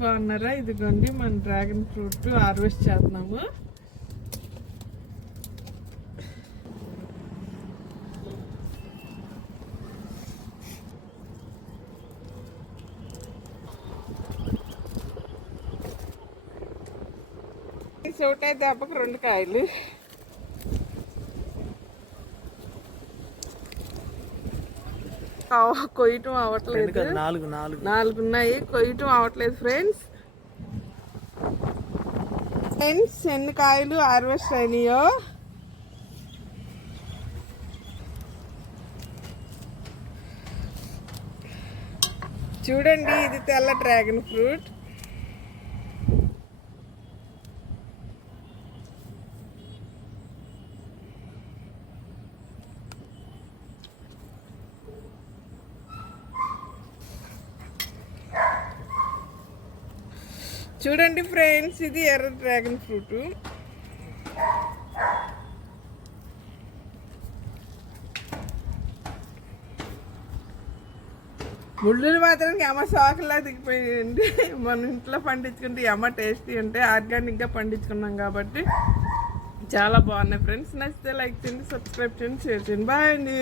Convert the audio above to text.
బాగున్నారా? ఇదిగోండి మన డ్రాగన్ ఫ్రూట్ హార్వెస్ట్ చేస్తున్నాము. ఒకటే దెబ్బకు 2 కాయలు. కొయ్యటం అవ్వట్లేదు. 4 ఉన్నాయి, కొయ్యటం అవ్వట్లేదు ఫ్రెండ్స్. ఎన్ని కాయలు హార్వెస్ట్ అయినాయో చూడండి. ఇది తెల్ల డ్రాగన్ ఫ్రూట్. చూడండి ఫ్రెండ్స్, ఇది ఎర్ర డ్రాగన్ ఫ్రూట్. ముళ్ళులు మాత్రం అమ్మ షాకులా దిగిపోయింది. మన ఇంట్లో పండించుకుంటే అమ్మ టేస్టీ అంటే ఆర్గానిక్గా పండించుకున్నాం కాబట్టి చాలా బాగున్నాయి ఫ్రెండ్స్. నచ్చితే లైక్ చేయండి, సబ్స్క్రైబ్ చేయండి, షేర్ చేయండి. బాయ్ అండి.